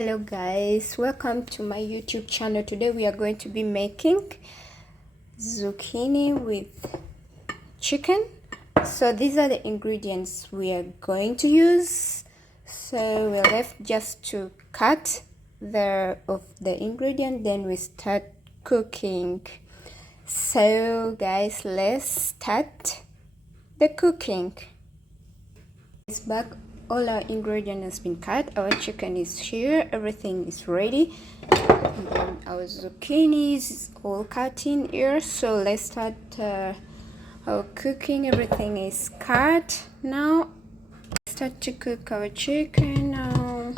Hello guys, welcome to my YouTube channel. Today we are going to be making zucchini with chicken. So these are the ingredients we are going to use. So we're left just to cut the ingredient, then we start cooking. So guys, let's start the cooking. It's back. All our ingredient has been cut. Our chicken is here. Everything is ready. And then our zucchini is all cut in here. So let's start our cooking. Everything is cut now. Start to cook our chicken now.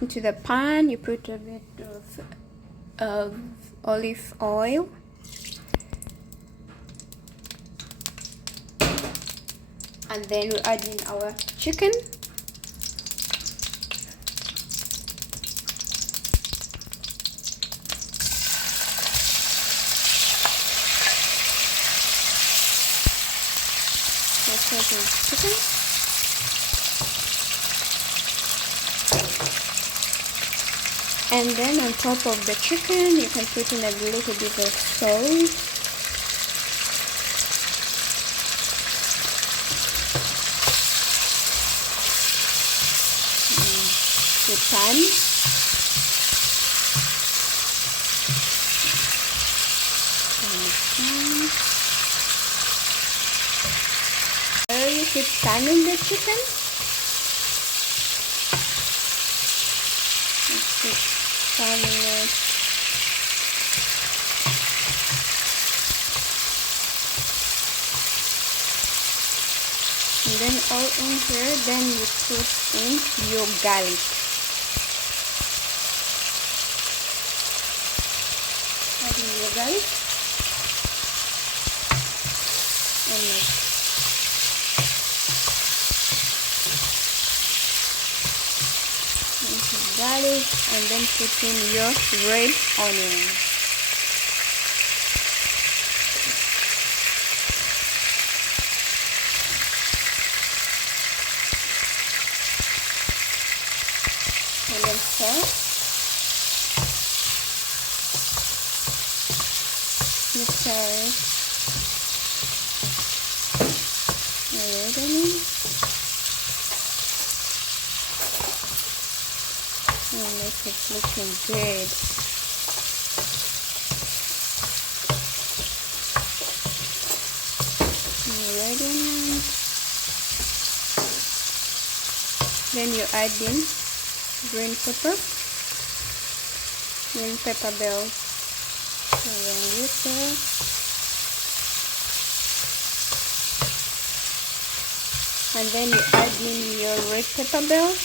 Into the pan, you put a bit of olive oil. And then we add in our chicken. Let's add in chicken. And then on top of the chicken, you can put in a little bit of salt. Pan. So you keep panning the chicken. Keep panning it. And then all in here, then you put in your garlic. Adding your garlic and mix. Into garlic and then put in your red onion. And then stir. Mix our red onion. And make it looking good. Red onion. Then you add in green pepper bells. So then you stir. And then you add in your red pepper bells.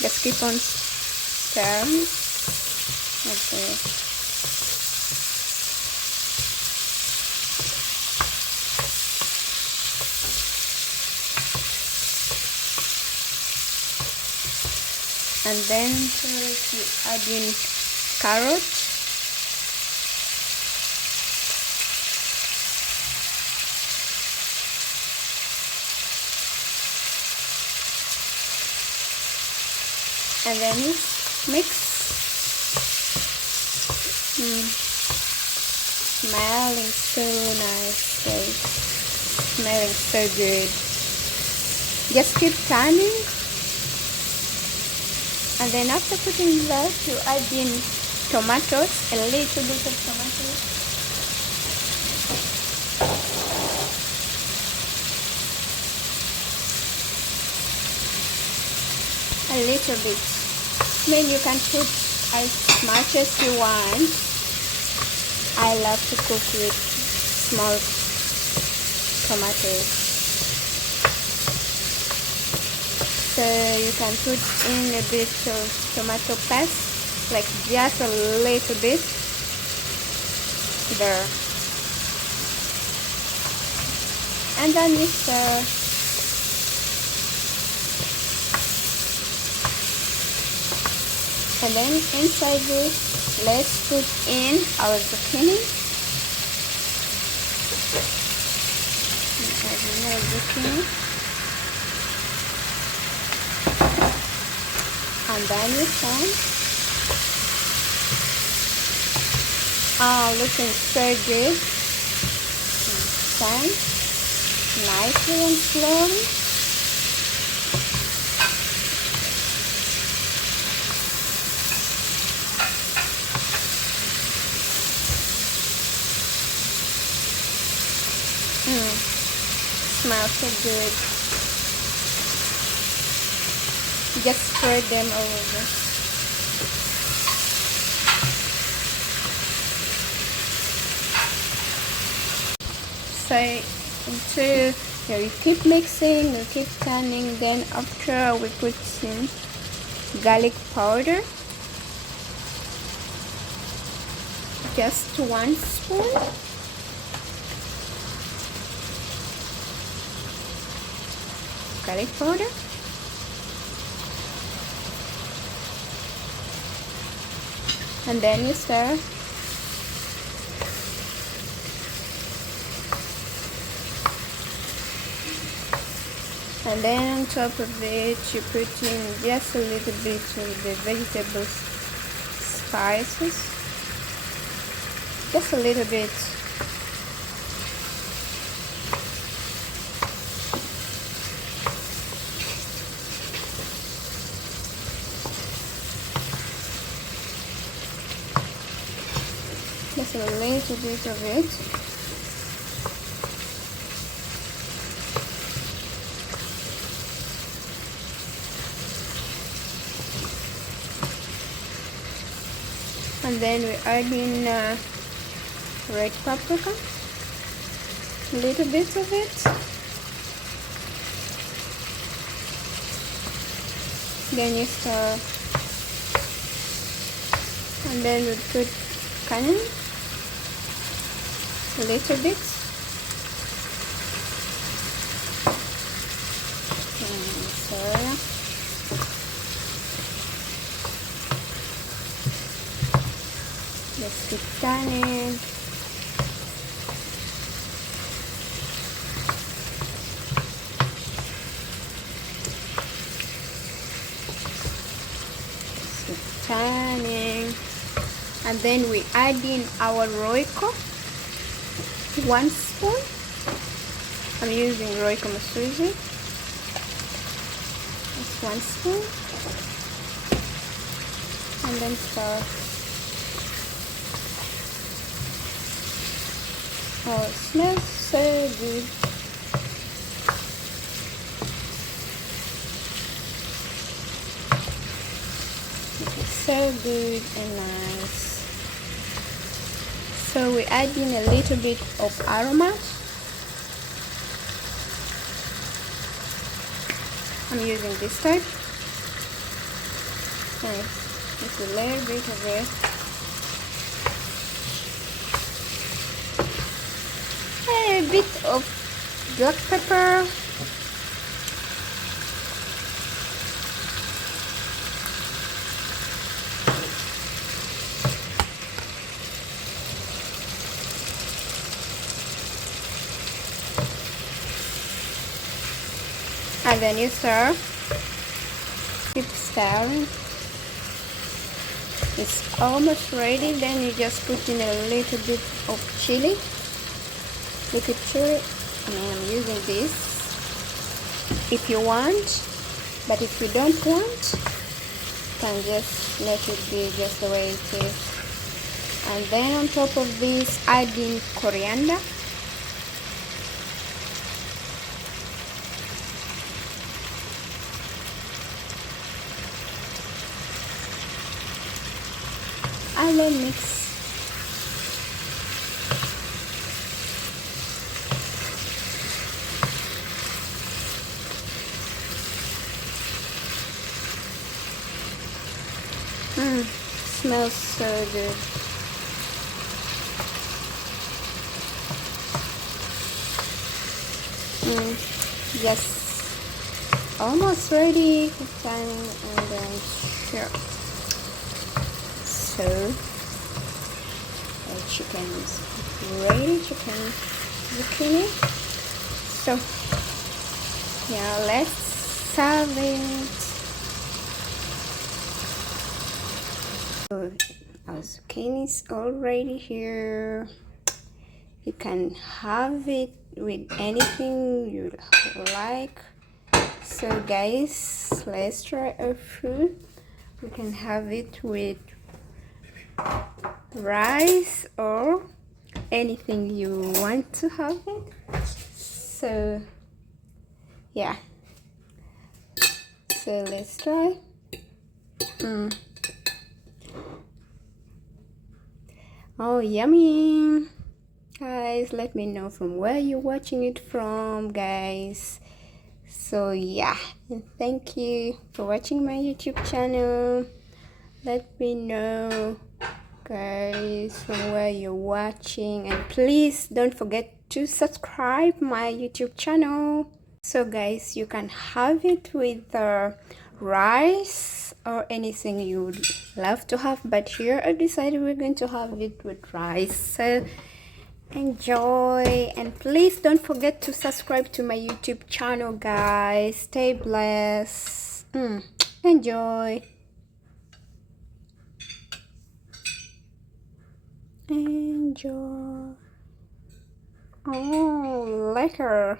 Just keep on stirring. Okay. And then you add in carrots. And then you mix. Smelling so nice, smelling so good. Just keep turning. And then after putting that, you add in tomatoes, a little bit of tomatoes. A little bit. Then you can put as much as you want. I love to cook with small tomatoes. So you can put in a bit of tomato paste, like just a little bit there. And then you stir. And then inside this, let's put in our zucchini. Add more zucchini. And then you can. Looking so good. Then nicely and slowly. Smells so good. Just spread them over. So you keep mixing, you keep turning. Then after we put in garlic powder, just 1 spoon. Garlic powder. And then you stir. And then on top of it, you put in just a little bit of the vegetable spices. Just a little bit. Just a little bit of it. And then we add in red paprika, a little bit of it. Then you stir. And then we put cayenne, a little bit. And stir. Let's keep turning. Keep turning. And then we add in our Royco, 1 spoon. I'm using Royco Masuzi. That's 1 spoon. And then stir. Oh, it smells so good. It's so good and nice. So we add in a little bit of aroma. I'm using this type. Nice. Just a little bit of it. A bit of black pepper. And then you stir. Keep stirring. It's almost ready. Then you just put in a little bit of chili. Liquid chili. I'm using this if you want, but if you don't want, you can just let it be just the way it is. And then on top of this, add in coriander. And then mix. Smells so good. Yes, almost ready. And then sure. So the chicken is ready, chicken zucchini. So now let's serve it. So our zucchini is already here. You can have it with anything you like. So guys, let's try our food. We can have it with rice or anything you want to have it. So yeah, so let's try. Oh, yummy. Guys, let me know from where you're watching it from, guys. So yeah, and thank you for watching my YouTube channel. Let me know, guys, from where you're watching, and please don't forget to subscribe my YouTube channel. So guys, you can have it with rice or anything you would love to have, but here I decided we're going to have it with rice. So enjoy, and please don't forget to subscribe to my YouTube channel, guys. Stay blessed. Enjoy. Enjoy. Oh, lekker.